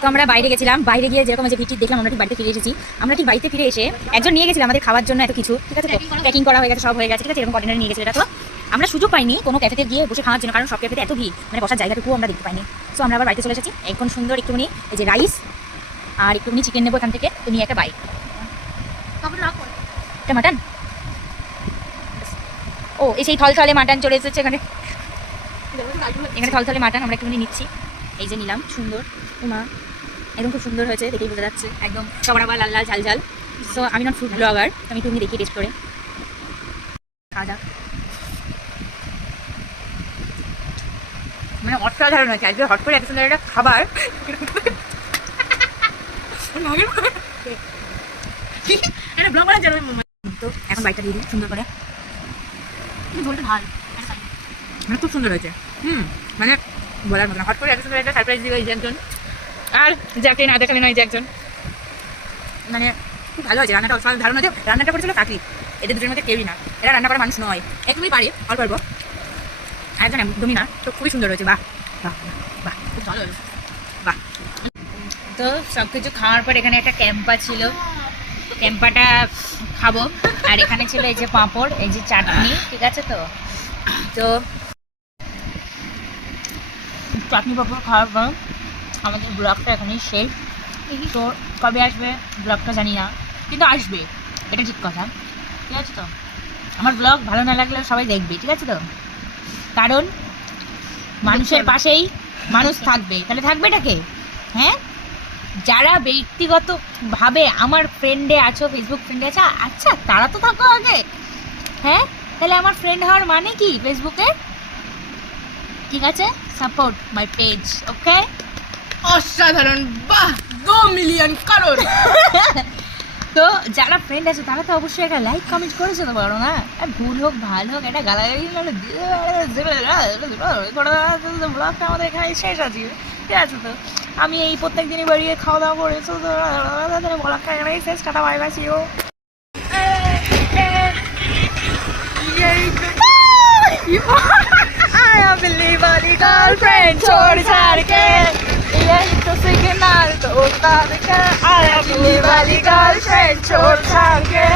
তো আমরা বাইরে গেছিলাম, বাইরে গিয়ে যেরকম যে ভিড় দেখলাম আমরা ঠিক বাড়িতে ফিরে এসেছি। আমরা ঠিক বাড়িতে ফিরে এসে একজন নিয়ে গেছিলাম আমাদের খাওয়ার জন্য এত কিছু, ঠিক আছে, প্যাকিং করা হয়ে গেছে, সব হয়ে গেছে, ঠিক আছে, এরকম কন্টেনার নিয়ে গেছে। এটা তো আমরা সুযোগ পাইনি কোনো ক্যাফেতে গিয়ে বসে খাওয়ার জন্য, কারণ সব ক্যাফেতে এত ভিড়, মানে বসার জায়গাটুকুও আমরা দেখতে পাইনি। সো আমরা আবার বাড়িতে চলে এসেছি। এখন সুন্দর একটুখানি এই যে রাইস আর একটুখানি চিকেন নেবো এখান থেকে, তো নিয়ে একটা বাইক। এটা মাটন, ও এই সেই থলথলে মাটন চলে এসেছে এখানে, এখানে থলথলে মাটন আমরা একটুখানি নিচ্ছি। এই যে নিলাম, সুন্দর, উমা একদম খুব সুন্দর হয়েছে, দেখেই বোঝা যাচ্ছে, একদম সবার আবার লাল লাল ঝাল ঝাল। সো আমি নট ফুড ব্লগার, আমি একটু দেখি টেস্ট করে খাওয়া যাক। মানে অসাধারণ হয়েছে আজকে, হট করে এত সুন্দর একটা খাবার। তো এখন বাইকটা দিয়ে দিই সুন্দর করে, ঝোলটা ঢাল, মানে খুব সুন্দর হয়েছে। মানে বলার মতো না, হট করে এত সুন্দর একটা সারপ্রাইজ দিল এই যে একজন, আর যাকে না দেখালে নয় যে একজন, মানে খুব ভালো হয়েছে রান্নাটা, অসাধারণ হয়েছে। রান্নাটা করেছিল কাকি, এদের দুটোর মধ্যে কেউই না, এরা রান্না করা মানুষ নয়, একদমই পারে অল্প অল্প, একজন একদমই না। তো খুবই সুন্দর হয়েছে, বাহ বাহ বাহ, খুব ভালো হয়েছে, বাহ। তো সব কিছু খাওয়ার পর এখানে একটা ক্যাম্পা ছিল, ক্যাম্পাটা খাবো, আর এখানে ছিল এই যে পাঁপড়, এই যে চাটনি, ঠিক আছে। তো তো চাটনি পাঁপড় খাওয়ার পর আমাদের ব্লগটা এখানেই শেষ। তো কবে আসবে ব্লগটা জানি না, কিন্তু আসবে, এটা ঠিক কথা, ঠিক আছে। তো আমার ব্লগ ভালো না লাগলে সবাই দেখবে, ঠিক আছে। তো কারণ মানুষের পাশেই মানুষ থাকবে, তাহলে থাকবে এটাকে, হ্যাঁ। যারা ব্যক্তিগতভাবে আমার ফ্রেন্ডে আছো, ফেসবুক ফ্রেন্ডে আছো, আচ্ছা তারা তো থাকো আগে, হ্যাঁ। তাহলে আমার ফ্রেন্ড হওয়ার মানে কি ফেসবুকে, ঠিক আছে। সাপোর্ট মাই পেজ, ওকে। অসাধারণ, বাহ, 2 মিলিয়ন কারোর। তো যারা ফ্রেন্ড আছে তারা তো অবশ্যই একটা লাইক কমেন্ট করেছে তো পারো না, ভুল হোক ভালো হোক একটা গালাগালি ব্লগটা আমাদের এখানে শেষ আছে, ঠিক আছে। তো আমি এই প্রত্যেক দিনই বাড়িয়ে খাওয়া দাওয়া করেছি, তো ব্লগটা এখানেই শেষ, টাটা বাই বাই, সিও। अपनी वाली गर्लफ्रेंड छोड़ छाड़ के यही तो सिग्नल तो उतार के अपनी वाली गर्लफ्रेंड छोड़ छाड़ के